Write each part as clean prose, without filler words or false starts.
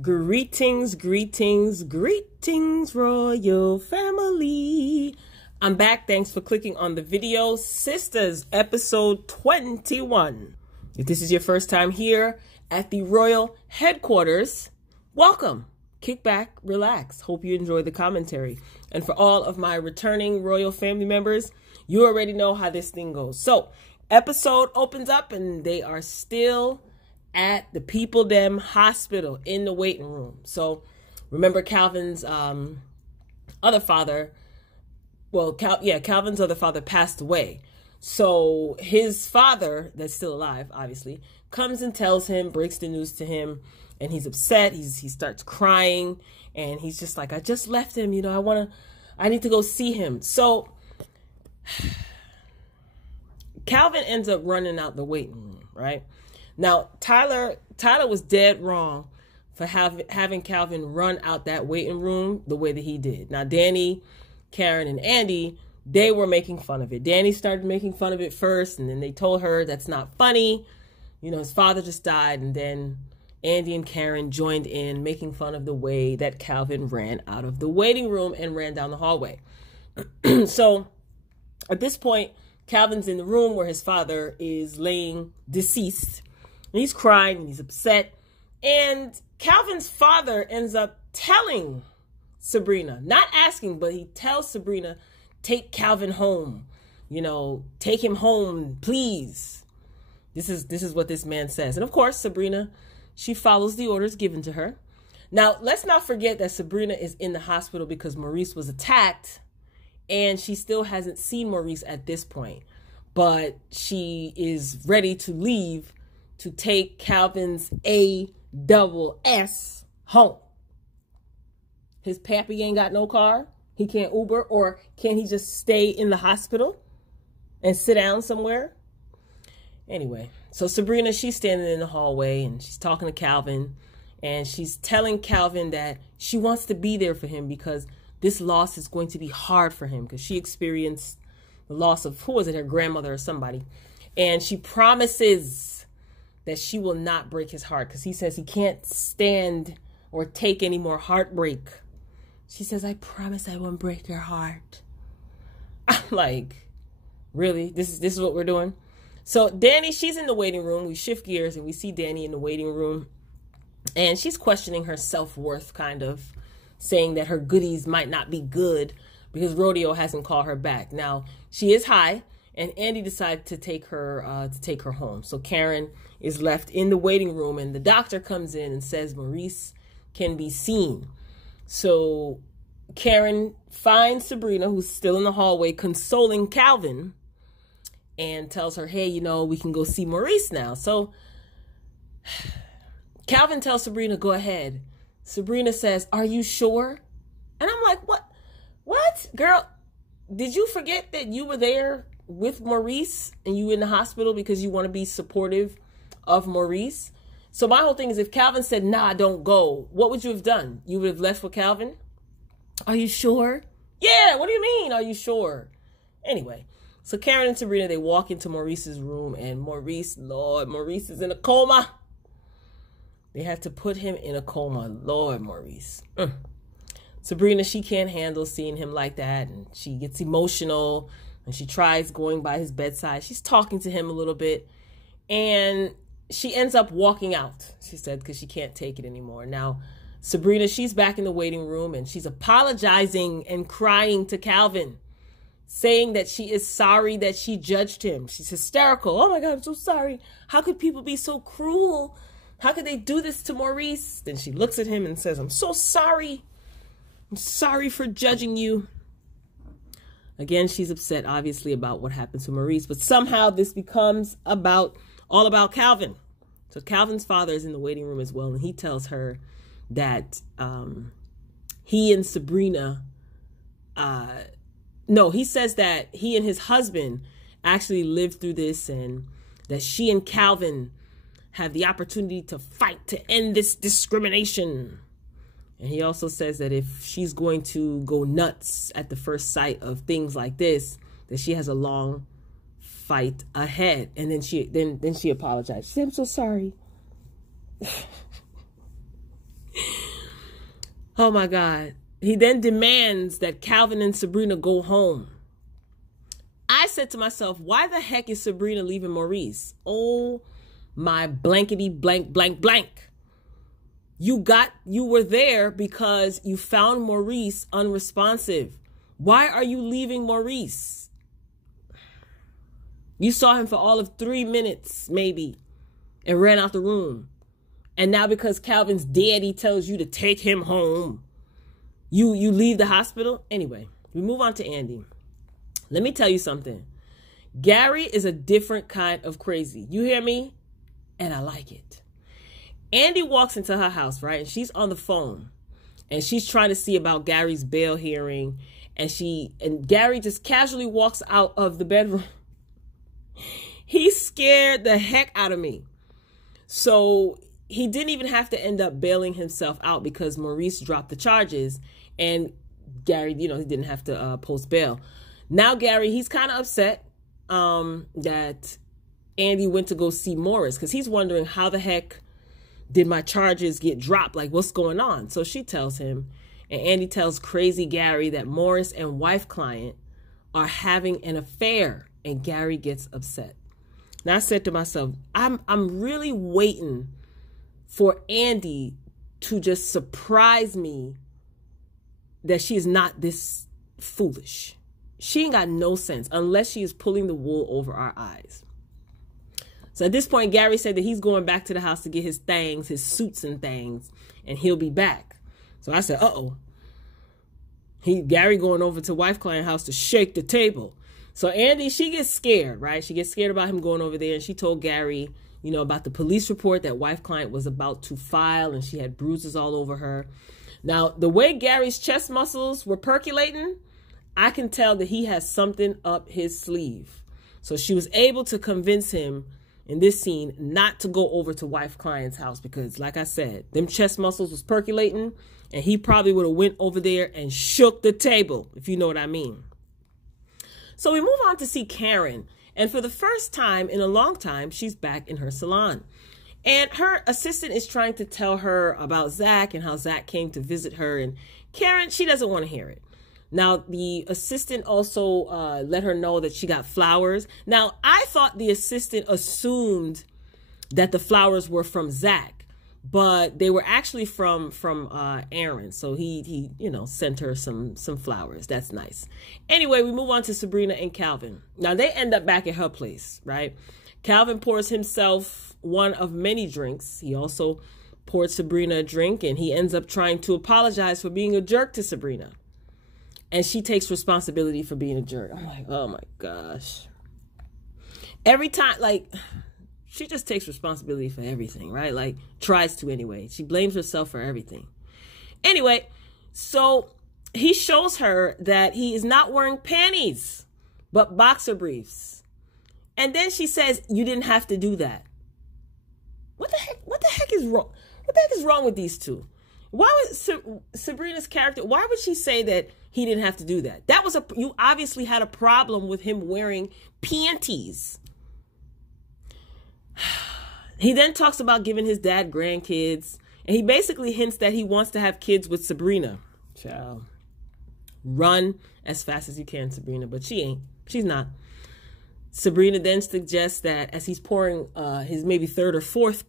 Greetings, greetings, greetings, royal family. I'm back. Thanks for clicking on the video. Sistas, episode 21. If this is your first time here at the royal headquarters, welcome. Kick back, relax. Hope you enjoy the commentary. And for all of my returning royal family members, you already know how this thing goes. So, episode opens up and they are still at the People Dem Hospital in the waiting room. So remember Calvin's other father, Calvin's other father passed away. So his father, that's still alive, obviously, comes and tells him, breaks the news to him, and he's upset. He starts crying, and he's just like, I just left him, I need to go see him. So Calvin ends up running out the waiting room, right? Now, Tyler was dead wrong for having Calvin run out that waiting room the way that he did. Now, Danny, Karen, and Andy, they were making fun of it. Danny started making fun of it first, and then they told her that's not funny. His father just died, and then Andy and Karen joined in making fun of the way that Calvin ran out of the waiting room and ran down the hallway. So, at this point, Calvin's in the room where his father is laying deceased. And he's crying and he's upset. And Calvin's father ends up telling Sabrina, not asking, but he tells Sabrina, take Calvin home. Take him home, please. This is what this man says. And of course, Sabrina, she follows the orders given to her. Now, let's not forget that Sabrina is in the hospital because Maurice was attacked. And she still hasn't seen Maurice at this point. But she is ready to leave to take Calvin's ASS home. His pappy ain't got no car. He can't Uber, or can he just stay in the hospital and sit down somewhere? Anyway, so Sabrina, she's standing in the hallway and she's talking to Calvin, and she's telling Calvin that she wants to be there for him because this loss is going to be hard for him because she experienced the loss of, her grandmother or somebody. And she promises that she will not break his heart because he says he can't stand or take any more heartbreak. She says, I promise I won't break your heart. I'm like, really? This is what we're doing? So Danny, she's in the waiting room. We shift gears and we see Danny in the waiting room. And she's questioning her self-worth, kind of saying that her goodies might not be good because Rodeo hasn't called her back. Now, she is high. And Andy decided to take her home. So Karen is left in the waiting room, and the doctor comes in and says Maurice can be seen. So Karen finds Sabrina, who's still in the hallway, consoling Calvin, and tells her, hey, we can go see Maurice now. So Calvin tells Sabrina, go ahead. Sabrina says, are you sure? And I'm like, what? What? Girl, did you forget that you were there with Maurice and you in the hospital because you want to be supportive of Maurice? So my whole thing is, if Calvin said, nah, don't go, what would you have done? You would have left with Calvin? Are you sure? Yeah, what do you mean, are you sure? Anyway, so Karen and Sabrina, they walk into Maurice's room, and Maurice is in a coma. They had to put him in a coma. Lord, Maurice. Sabrina, she can't handle seeing him like that, and she gets emotional. And she tries going by his bedside. She's talking to him a little bit. And she ends up walking out, she said, because she can't take it anymore. Now, Sabrina, she's back in the waiting room. And she's apologizing and crying to Calvin, saying that she is sorry that she judged him. She's hysterical. Oh, my God, I'm so sorry. How could people be so cruel? How could they do this to Maurice? Then she looks at him and says, I'm so sorry. I'm sorry for judging you. Again, she's upset, obviously, about what happened to Maurice, but somehow this becomes all about Calvin. So Calvin's father is in the waiting room as well, and he tells her that he and Sabrina, he says that he and his husband actually lived through this, and that she and Calvin have the opportunity to fight to end this discrimination. And he also says that if she's going to go nuts at the first sight of things like this, that she has a long fight ahead. And then she apologized. She said, I'm so sorry. Oh my God. He then demands that Calvin and Sabrina go home. I said to myself, why the heck is Sabrina leaving Maurice? Oh my blankety blank blank blank. You were there because you found Maurice unresponsive. Why are you leaving Maurice? You saw him for all of 3 minutes, maybe, and ran out the room. And now because Calvin's daddy tells you to take him home, you leave the hospital? Anyway, we move on to Andy. Let me tell you something. Gary is a different kind of crazy. You hear me? And I like it. Andy walks into her house, right? And she's on the phone. And she's trying to see about Gary's bail hearing. And Gary just casually walks out of the bedroom. He scared the heck out of me. So he didn't even have to end up bailing himself out because Maurice dropped the charges. And Gary, he didn't have to post bail. Now Gary, he's kind of upset that Andy went to go see Morris because he's wondering how the heck did my charges get dropped? Like, what's going on? So she tells him, and Andy tells crazy Gary that Morris and wife client are having an affair, and Gary gets upset. Now I said to myself, I'm really waiting for Andy to just surprise me that she is not this foolish. She ain't got no sense unless she is pulling the wool over our eyes. So at this point, Gary said that he's going back to the house to get his things, his suits and things, and he'll be back. So I said, uh-oh. Gary going over to wife client house to shake the table. So Andy, she gets scared, right? She gets scared about him going over there. And she told Gary, about the police report that wife client was about to file, and she had bruises all over her. Now, the way Gary's chest muscles were percolating, I can tell that he has something up his sleeve. So she was able to convince him in this scene not to go over to wife client's house because, like I said, them chest muscles was percolating, and he probably would have went over there and shook the table, if you know what I mean. So we move on to see Karen, and for the first time in a long time, she's back in her salon. And her assistant is trying to tell her about Zach and how Zach came to visit her, and Karen, she doesn't want to hear it. Now, the assistant also let her know that she got flowers. Now, I thought the assistant assumed that the flowers were from Zach, but they were actually from Aaron. So he sent her some flowers. That's nice. Anyway, we move on to Sabrina and Calvin. Now, they end up back at her place, right? Calvin pours himself one of many drinks. He also poured Sabrina a drink, and he ends up trying to apologize for being a jerk to Sabrina. And she takes responsibility for being a jerk. I'm like, oh my gosh. Every time, she just takes responsibility for everything, right? Like, tries to anyway. She blames herself for everything. Anyway, so he shows her that he is not wearing panties, but boxer briefs. And then she says, you didn't have to do that. What the heck is wrong? What the heck is wrong with these two? Why would Sabrina's character, why would she say that he didn't have to do that? You obviously had a problem with him wearing panties. He then talks about giving his dad grandkids, and he basically hints that he wants to have kids with Sabrina. Child. Run as fast as you can, Sabrina, but she ain't. She's not. Sabrina then suggests that as he's pouring his maybe third or fourth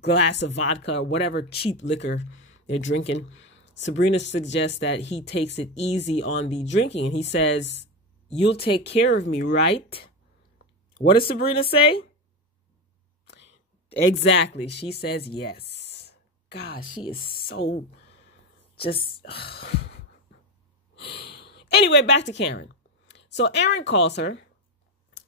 glass of vodka or whatever cheap liquor they're drinking, Sabrina suggests that he takes it easy on the drinking. And he says, you'll take care of me, right? What does Sabrina say? Exactly. She says yes. Gosh, she is so just... Anyway, back to Karen. So Aaron calls her,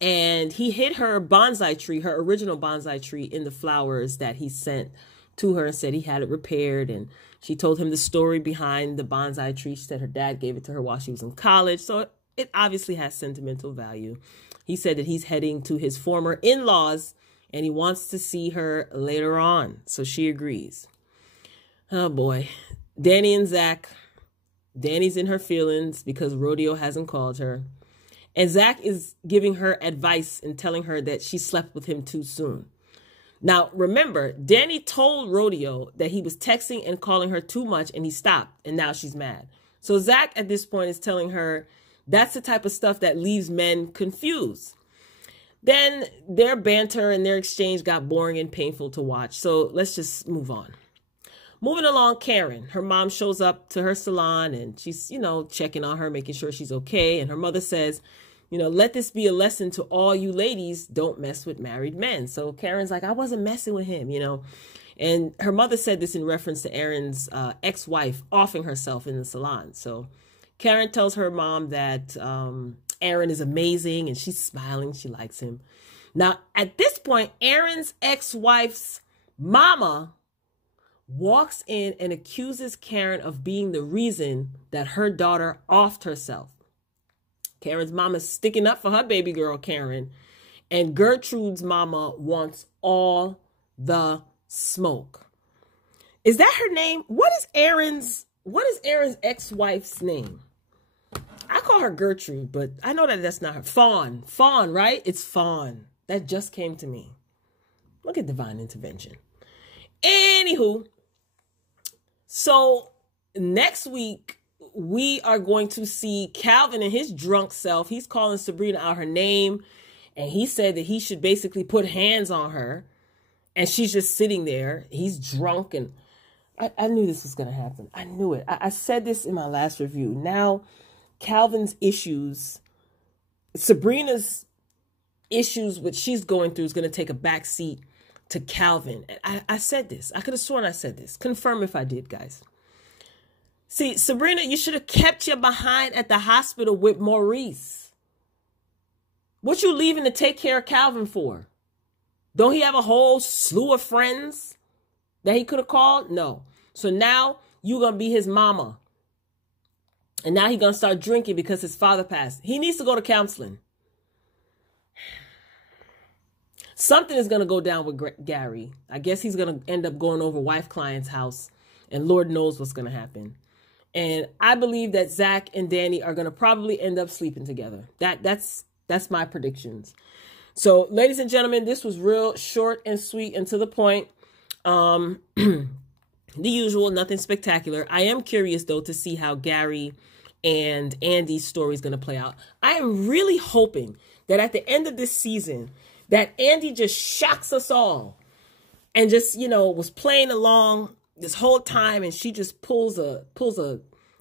and he hid her bonsai tree, her original bonsai tree, in the flowers that he sent to her and said he had it repaired. And she told him the story behind the bonsai tree. She said her dad gave it to her while she was in college. So it obviously has sentimental value. He said that he's heading to his former in-laws and he wants to see her later on. So she agrees. Oh boy. Danny and Zach. Danny's in her feelings because Rodeo hasn't called her. And Zach is giving her advice and telling her that she slept with him too soon. Now, remember, Danny told Rodeo that he was texting and calling her too much and he stopped, and now she's mad. So Zach at this point is telling her that's the type of stuff that leaves men confused. Then their banter and their exchange got boring and painful to watch. So let's just move on. Moving along, Karen. Her mom shows up to her salon and she's, checking on her, making sure she's okay. And her mother says, let this be a lesson to all you ladies. Don't mess with married men. So Karen's like, I wasn't messing with him, And her mother said this in reference to Aaron's ex-wife offing herself in the salon. So Karen tells her mom that Aaron is amazing and she's smiling. She likes him. Now, at this point, Aaron's ex-wife's mama walks in and accuses Karen of being the reason that her daughter offed herself. Karen's mama's sticking up for her baby girl, Karen. And Gertrude's mama wants all the smoke. Is that her name? What is Aaron's ex-wife's name? I call her Gertrude, but I know that that's not her. Fawn, right? It's Fawn. That just came to me. Look at divine intervention. Anywho, so next week, we are going to see Calvin and his drunk self. He's calling Sabrina out her name, and he said that he should basically put hands on her, and she's just sitting there. He's drunk, and I knew this was going to happen. I knew it. I said this in my last review. Now, Calvin's issues, Sabrina's issues, what she's going through is going to take a back seat to Calvin. And I said this. I could have sworn I said this. Confirm if I did, guys. See, Sabrina, you should have kept your behind at the hospital with Maurice. What you leaving to take care of Calvin for? Don't he have a whole slew of friends that he could have called? No. So now you're going to be his mama. And now he's going to start drinking because his father passed. He needs to go to counseling. Something is going to go down with Gary. I guess he's going to end up going over wife client's house. And Lord knows what's going to happen. And I believe that Zach and Danny are going to probably end up sleeping together. That's my predictions. So, ladies and gentlemen, this was real short and sweet and to the point. The usual, nothing spectacular. I am curious, though, to see how Gary and Andy's story is going to play out. I am really hoping that at the end of this season, that Andy just shocks us all and just, was playing along this whole time, and she just pulls a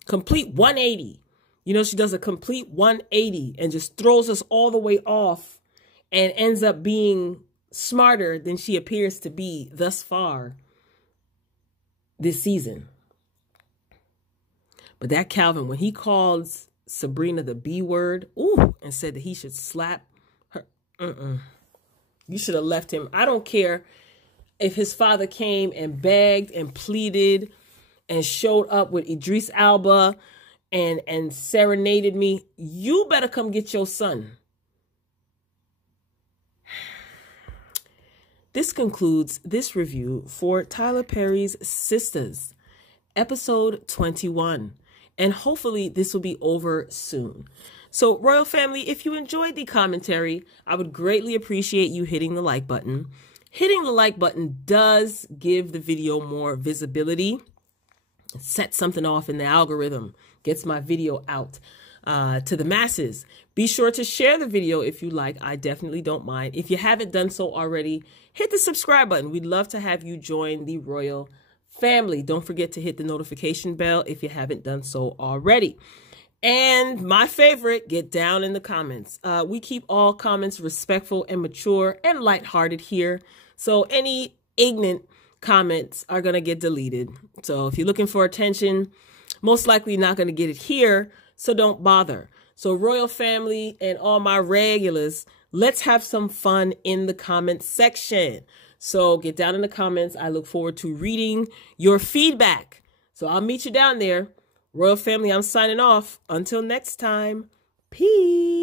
complete 180. She does a complete 180 and just throws us all the way off and ends up being smarter than she appears to be thus far this season. But that Calvin, when he calls Sabrina the B word, and said that he should slap her, you should have left him. I don't care if his father came and begged and pleaded and showed up with Idris Elba and serenaded me. You better come get your son. This concludes this review for Tyler Perry's Sistas, episode 21. And hopefully this will be over soon. So, Royal Family, if you enjoyed the commentary, I would greatly appreciate you hitting the like button. Hitting the like button does give the video more visibility. It sets something off in the algorithm, gets my video out to the masses. Be sure to share the video if you like. I definitely don't mind. If you haven't done so already, hit the subscribe button. We'd love to have you join the Royal Family. Don't forget to hit the notification bell if you haven't done so already. And my favorite, get down in the comments. We keep all comments respectful and mature and lighthearted here. So any ignorant comments are going to get deleted. So if you're looking for attention, most likely not going to get it here. So don't bother. So Royal Family and all my regulars, let's have some fun in the comments section. So get down in the comments. I look forward to reading your feedback. So I'll meet you down there. Royal Family, I'm signing off. Until next time, peace.